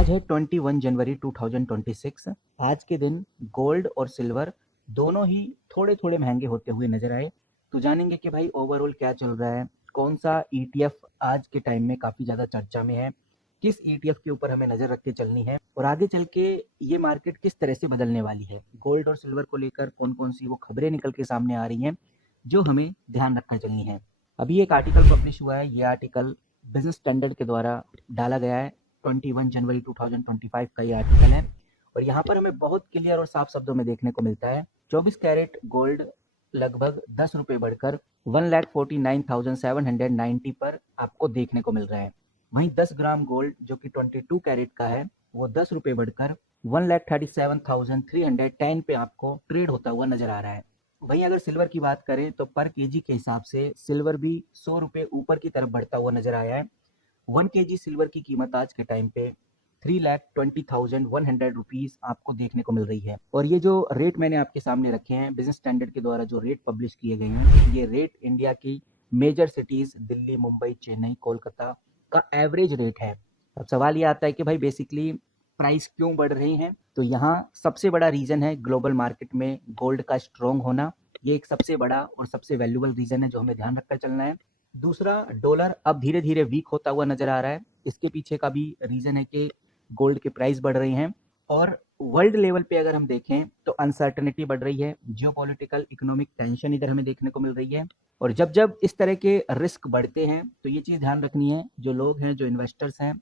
आज है 21 जनवरी 2026। आज के दिन गोल्ड और सिल्वर दोनों ही थोड़े थोड़े महंगे होते हुए नजर आए। तो जानेंगे कि भाई ओवरऑल क्या चल रहा है, कौन सा ईटीएफ आज के टाइम में काफ़ी ज़्यादा चर्चा में है, किस ईटीएफ के ऊपर हमें नज़र रख के चलनी है और आगे चल के ये मार्केट किस तरह से बदलने वाली है। गोल्ड और सिल्वर को लेकर कौन कौन सी वो खबरें निकल के सामने आ रही हैं जो हमें ध्यान रखकर चलनी है। अभी एक आर्टिकल पब्लिश हुआ है, ये आर्टिकल बिजनेस स्टैंडर्ड के द्वारा डाला गया है। 21 जनवरी 2025 का ये आर्टिकल है और यहाँ पर हमें बहुत क्लियर और साफ शब्दों में देखने को मिलता है 24 कैरेट गोल्ड लगभग 10 रुपये बढ़कर 1,49,790 पर आपको देखने को मिल रहा है। वहीं 10 ग्राम गोल्ड जो कि 22 कैरेट का है वो 10 रुपये बढ़कर 1,37,310 पे आपको ट्रेड होता हुआ नजर आ रहा है। वहीं अगर सिल्वर की बात करें तो पर केजी के हिसाब से सिल्वर भी 100 रुपये ऊपर की तरफ बढ़ता हुआ नजर आया है। 1 kg सिल्वर की कीमत आज के टाइम पे 3,20,100 रुपीज़ आपको देखने को मिल रही है। और ये जो रेट मैंने आपके सामने रखे हैं बिजनेस स्टैंडर्ड के द्वारा जो रेट पब्लिश किए गए हैं, ये रेट इंडिया की मेजर सिटीज़ दिल्ली, मुंबई, चेन्नई, कोलकाता का एवरेज रेट है। अब सवाल ये आता है कि भाई बेसिकली प्राइस क्यों बढ़ रही हैं। तो यहाँ सबसे बड़ा रीज़न है ग्लोबल मार्केट में गोल्ड का स्ट्रॉन्ग होना। ये एक सबसे बड़ा और सबसे वैल्यूबल रीज़न है जो हमें ध्यान रखकर चलना है। दूसरा, डॉलर अब धीरे धीरे वीक होता हुआ नजर आ रहा है। इसके पीछे का भी रीजन है कि गोल्ड के प्राइस बढ़ रही हैं और वर्ल्ड लेवल पे अगर हम देखें तो अनसर्टेनिटी बढ़ रही है, जियोपॉलिटिकल इकोनॉमिक टेंशन इधर हमें देखने को मिल रही है। और जब जब इस तरह के रिस्क बढ़ते हैं तो ये चीज़ ध्यान रखनी है, जो लोग हैं, जो इन्वेस्टर्स हैं,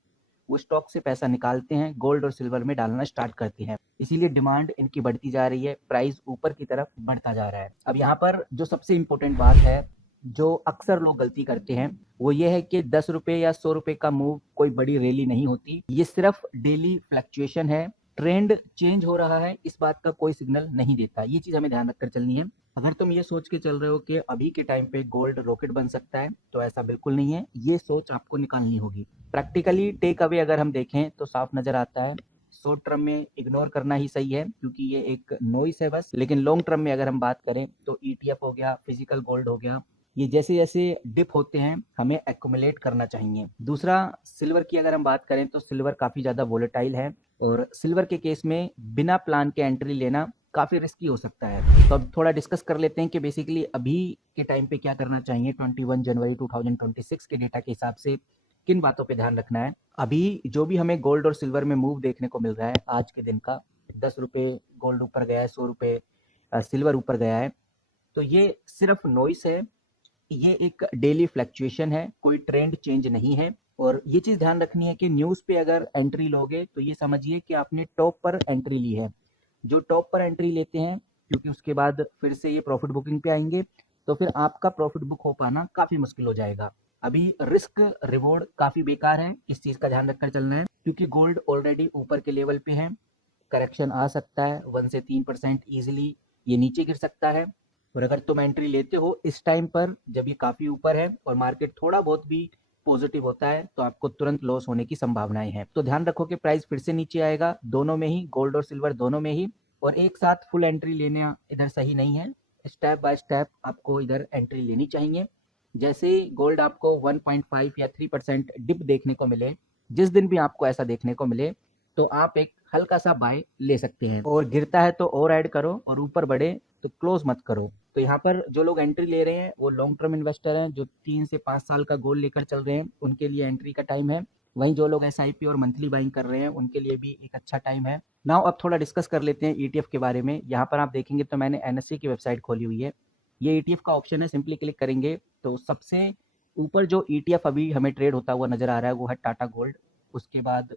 वो स्टॉक से पैसा निकालते हैं, गोल्ड और सिल्वर में डालना स्टार्ट करते हैं। इसीलिए डिमांड इनकी बढ़ती जा रही है, प्राइस ऊपर की तरफ बढ़ता जा रहा है। अब यहाँ पर जो सबसे इंपॉर्टेंट बात है, जो अक्सर लोग गलती करते हैं, वो ये है कि 10 रुपये या 100 रुपये का मूव कोई बड़ी रैली नहीं होती। ये सिर्फ डेली फ्लक्चुएशन है। ट्रेंड चेंज हो रहा है इस बात का कोई सिग्नल नहीं देता। ये चीज़ हमें ध्यान रखकर चलनी है। अगर तुम ये सोच के चल रहे हो कि अभी के टाइम पे गोल्ड रॉकेट बन सकता है तो ऐसा बिल्कुल नहीं है। ये सोच आपको निकालनी होगी। प्रैक्टिकली टेक अवे अगर हम देखें तो साफ नज़र आता है शॉर्ट टर्म में इग्नोर करना ही सही है क्योंकि ये एक नॉइस है बस। लेकिन लॉन्ग टर्म में अगर हम बात करें तो ईटीएफ हो गया, फिजिकल गोल्ड हो गया, ये जैसे जैसे डिप होते हैं हमें एक्युमुलेट करना चाहिए। दूसरा, सिल्वर की अगर हम बात करें तो सिल्वर काफ़ी ज़्यादा वोलेटाइल है और सिल्वर के केस में बिना प्लान के एंट्री लेना काफ़ी रिस्की हो सकता है। तो अब थोड़ा डिस्कस कर लेते हैं कि बेसिकली अभी के टाइम पे क्या करना चाहिए। 21 जनवरी 2026 के डेटा के हिसाब से किन बातों पे ध्यान रखना है। अभी जो भी हमें गोल्ड और सिल्वर में मूव देखने को मिल रहा है आज के दिन का, 10 रुपये गोल्ड ऊपर गया है, 100 रुपये सिल्वर ऊपर गया है, तो ये सिर्फ नॉइस है। ये एक डेली फ्लक्चुएशन है, कोई ट्रेंड चेंज नहीं है। और ये चीज़ ध्यान रखनी है कि न्यूज़ पे अगर एंट्री लोगे तो ये समझिए कि आपने टॉप पर एंट्री ली है। जो टॉप पर एंट्री लेते हैं, क्योंकि उसके बाद फिर से ये प्रॉफिट बुकिंग पे आएंगे, तो फिर आपका प्रॉफिट बुक हो पाना काफ़ी मुश्किल हो जाएगा। अभी रिस्क रिवॉर्ड काफ़ी बेकार है, इस चीज़ का ध्यान रखकर चलना है क्योंकि गोल्ड ऑलरेडी ऊपर के लेवल पे है। करेक्शन आ सकता है 1 से 3% ईजिली, ये नीचे गिर सकता है। और अगर तुम एंट्री लेते हो इस टाइम पर जब ये काफ़ी ऊपर है और मार्केट थोड़ा बहुत भी पॉजिटिव होता है तो आपको तुरंत लॉस होने की संभावनाएं हैं। तो ध्यान रखो कि प्राइस फिर से नीचे आएगा, दोनों में ही, गोल्ड और सिल्वर दोनों में ही। और एक साथ फुल एंट्री लेना इधर सही नहीं है, स्टेप बाय स्टेप आपको इधर एंट्री लेनी चाहिए। जैसे ही गोल्ड आपको 1.5 या 3% डिप देखने को मिले, जिस दिन भी आपको ऐसा देखने को मिले, तो आप एक हल्का सा बाय ले सकते हैं। और गिरता है तो और ऐड करो और ऊपर बढ़े तो क्लोज मत करो। तो यहाँ पर जो लोग एंट्री ले रहे हैं वो लॉन्ग टर्म इन्वेस्टर हैं, जो 3 से 5 साल का गोल लेकर चल रहे हैं, उनके लिए एंट्री का टाइम है। वहीं जो लोग एसआईपी और मंथली बाइंग कर रहे हैं उनके लिए भी एक अच्छा टाइम है। नाउ अब थोड़ा डिस्कस कर लेते हैं ईटीएफ के बारे में। यहाँ पर आप देखेंगे तो मैंने एनएससी की वेबसाइट खोली हुई है। ये ईटीएफ का ऑप्शन है, सिंपली क्लिक करेंगे तो सबसे ऊपर जो ईटीएफ अभी हमें ट्रेड होता हुआ नजर आ रहा है वो है टाटा गोल्ड। उसके बाद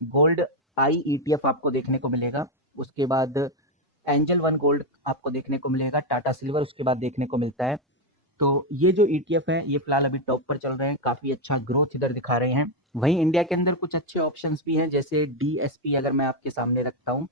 गोल्ड आई ईटीएफ आपको देखने को मिलेगा। उसके बाद एंजल वन गोल्ड आपको देखने को मिलेगा। टाटा सिल्वर उसके बाद देखने को मिलता है। तो ये जो ईटीएफ है ये फिलहाल अभी टॉप पर चल रहे हैं, काफ़ी अच्छा ग्रोथ इधर दिखा रहे हैं। वहीं इंडिया के अंदर कुछ अच्छे ऑप्शंस भी हैं, जैसे डीएसपी अगर मैं आपके सामने रखता हूँ,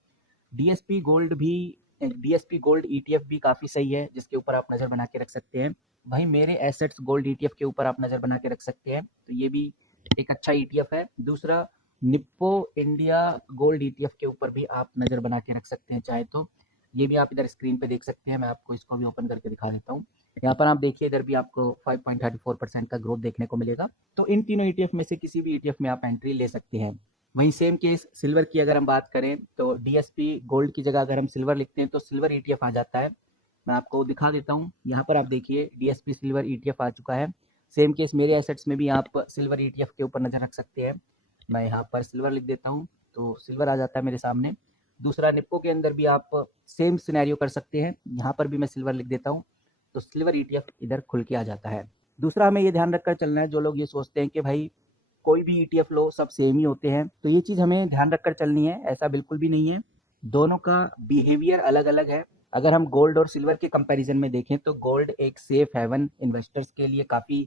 डीएसपी गोल्ड भी, डीएसपी गोल्ड ईटीएफ भी काफ़ी सही है जिसके ऊपर आप नज़र बना के रख सकते हैं। वहीं मेरे एसेट्स गोल्ड ईटीएफ के ऊपर आप नज़र बना के रख सकते हैं, तो ये भी एक अच्छा ईटीएफ है। दूसरा, निप्पो इंडिया गोल्ड ईटीएफ के ऊपर भी आप नज़र बना के रख सकते हैं चाहे तो। ये भी आप इधर स्क्रीन पे देख सकते हैं, मैं आपको इसको भी ओपन करके दिखा देता हूँ। यहाँ पर आप देखिए इधर भी आपको 5.34% का ग्रोथ देखने को मिलेगा। तो इन तीनों ईटीएफ में से किसी भी ईटीएफ में आप एंट्री ले सकते हैं। वहीं सेम केस सिल्वर की अगर हम बात करें तो डीएसपी गोल्ड की जगह अगर हम सिल्वर लिखते हैं तो सिल्वर ईटीएफ आ जाता है। मैं आपको दिखा देता हूँ, यहाँ पर आप देखिए डीएसपी सिल्वर ईटीएफ आ चुका है। सेम केस मेरे एसेट्स में भी आप सिल्वर ईटीएफ के ऊपर नज़र रख सकते हैं। मैं यहाँ पर सिल्वर लिख देता हूँ तो सिल्वर आ जाता है मेरे सामने। दूसरा निप्पो के अंदर भी आप सेम सिनेरियो कर सकते हैं, यहाँ पर भी मैं सिल्वर लिख देता हूँ तो सिल्वर ईटीएफ इधर खुल के आ जाता है। दूसरा हमें ये ध्यान रखकर चलना है, जो लोग ये सोचते हैं कि भाई कोई भी ईटीएफ लो सब सेम ही होते हैं, तो ये चीज़ हमें ध्यान रखकर चलनी है, ऐसा बिल्कुल भी नहीं है। दोनों का बिहेवियर अलग अलग है। अगर हम गोल्ड और सिल्वर के कंपैरिजन में देखें तो गोल्ड एक सेफ हेवन इन्वेस्टर्स के लिए काफ़ी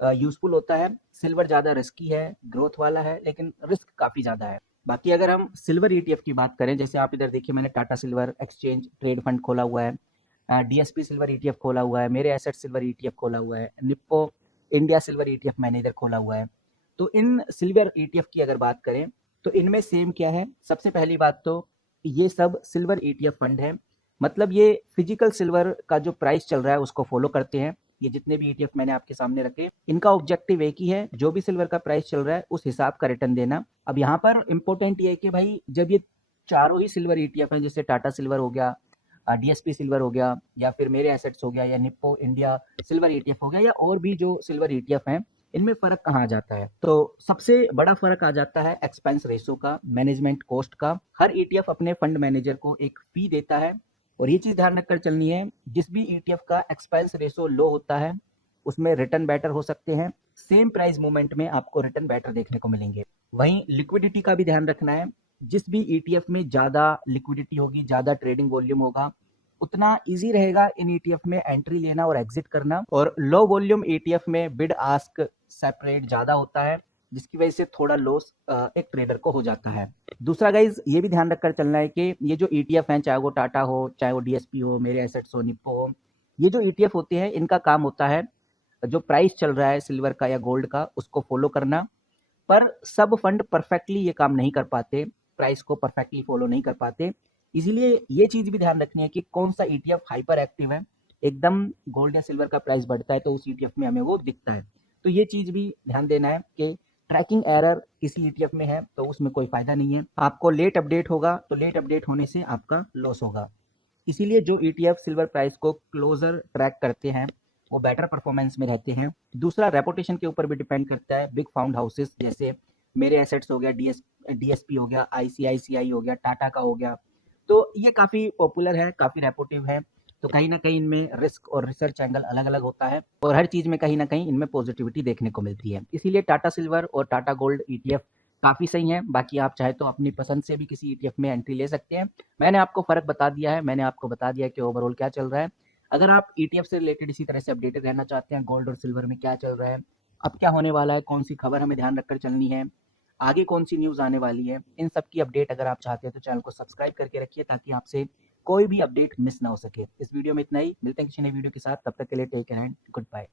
यूजफुल होता है। सिल्वर ज़्यादा रिस्की है, ग्रोथ वाला है, लेकिन रिस्क काफ़ी ज़्यादा है। बाकी अगर हम सिल्वर ईटीएफ की बात करें, जैसे आप इधर देखिए मैंने Tata silver exchange trade fund खोला हुआ है, डीएसपी सिल्वर ईटीएफ खोला हुआ है, मेरे एसेट सिल्वर ईटीएफ खोला हुआ है, निप्पो इंडिया सिल्वर ईटीएफ मैंने इधर खोला हुआ है। तो इन सिल्वर ईटीएफ की अगर बात करें तो इनमें सेम क्या है, सबसे पहली बात तो ये सब सिल्वर ईटीएफ फंड है, मतलब ये फिजिकल सिल्वर का जो प्राइस चल रहा है उसको फॉलो करते हैं। ये जितने भी ईटीएफ मैंने आपके सामने रखे, इनका ऑब्जेक्टिव एक ही है, जो भी सिल्वर का प्राइस चल रहा है उस हिसाब का रिटर्न देना। अब यहाँ पर इंपॉर्टेंट ये है कि भाई जब ये चारों ही सिल्वर ईटीएफ हैं, जैसे टाटा सिल्वर हो गया, डीएसपी सिल्वर हो गया, या फिर मेरे एसेट्स हो गया, या निप्पो इंडिया सिल्वर ईटीएफ हो गया, या और भी जो सिल्वर ईटीएफ हैं, इनमें फ़र्क कहाँ आ जाता है? तो सबसे बड़ा फ़र्क आ जाता है एक्सपेंस रेशो का, मैनेजमेंट कॉस्ट का। हर ईटीएफ अपने फंड मैनेजर को एक फ़ी देता है, और ये चीज़ ध्यान रखकर चलनी है, जिस भी ईटीएफ का एक्सपेंस रेशो लो होता है उसमें रिटर्न बेटर हो सकते हैं, सेम प्राइस मूवमेंट में आपको रिटर्न बेटर देखने को मिलेंगे। वहीं लिक्विडिटी का भी ध्यान रखना है, जिस भी ईटीएफ में ज़्यादा लिक्विडिटी होगी, ज़्यादा ट्रेडिंग वॉल्यूम होगा, उतना ईजी रहेगा इन ईटीएफ में एंट्री लेना और एग्जिट करना। और लो वॉल्यूम ईटीएफ में बिड आस्क सेपरेट ज़्यादा होता है, जिसकी वजह से थोड़ा लॉस एक ट्रेडर को हो जाता है। दूसरा गाइज ये भी ध्यान रखकर चलना है कि ये जो ईटीएफ हैं, चाहे वो टाटा हो, चाहे वो डीएसपी हो, मेरे एसेट्स हो, निप्पो हो, ये जो ईटीएफ होते हैं इनका काम होता है जो प्राइस चल रहा है सिल्वर का या गोल्ड का उसको फॉलो करना। पर सब फंड परफेक्टली ये काम नहीं कर पाते, प्राइस को परफेक्टली फॉलो नहीं कर पाते। इसीलिए ये चीज़ भी ध्यान रखनी है कि कौन सा ईटीएफ हाइपर एक्टिव है, एकदम गोल्ड या सिल्वर का प्राइस बढ़ता है तो उस ईटीएफ में हमें वो दिखता है। तो ये चीज़ भी ध्यान देना है कि ट्रैकिंग एरर किसी ईटीएफ में है तो उसमें कोई फ़ायदा नहीं है। आपको लेट अपडेट होगा तो लेट अपडेट होने से आपका लॉस होगा। इसीलिए जो ईटीएफ सिल्वर प्राइस को क्लोजर ट्रैक करते हैं वो बेटर परफॉर्मेंस में रहते हैं। दूसरा रेपुटेशन के ऊपर भी डिपेंड करता है। बिग फाउंड हाउसेस जैसे मेरे एसेट्स हो गया, डीएसपी हो गया, आईसीआईसीआई हो गया, टाटा का हो गया, तो ये काफ़ी पॉपुलर है, काफ़ी रेपुटिव है। तो कहीं ना कहीं इनमें रिस्क और रिसर्च एंगल अलग अलग होता है, और हर चीज़ में कहीं ना कहीं इनमें पॉजिटिविटी देखने को मिलती है। इसीलिए टाटा सिल्वर और टाटा गोल्ड ईटीएफ काफ़ी सही है। बाकी आप चाहे तो अपनी पसंद से भी किसी ईटीएफ में एंट्री ले सकते हैं। मैंने आपको फ़र्क बता दिया है, मैंने आपको बता दिया है कि ओवरऑल क्या चल रहा है। अगर आप ईटीएफ से रिलेटेड इसी तरह से अपडेटेड रहना चाहते हैं, गोल्ड और सिल्वर में क्या चल रहा है, अब क्या होने वाला है, कौन सी खबर हमें ध्यान रखकर चलनी है, आगे कौन सी न्यूज़ आने वाली है, इन सब की अपडेट अगर आप चाहते हैं तो चैनल को सब्सक्राइब करके रखिए ताकि आपसे कोई भी अपडेट मिस ना हो सके। इस वीडियो में इतना ही, मिलते हैं किसी नई वीडियो के साथ, तब तक के लिए take care and good bye.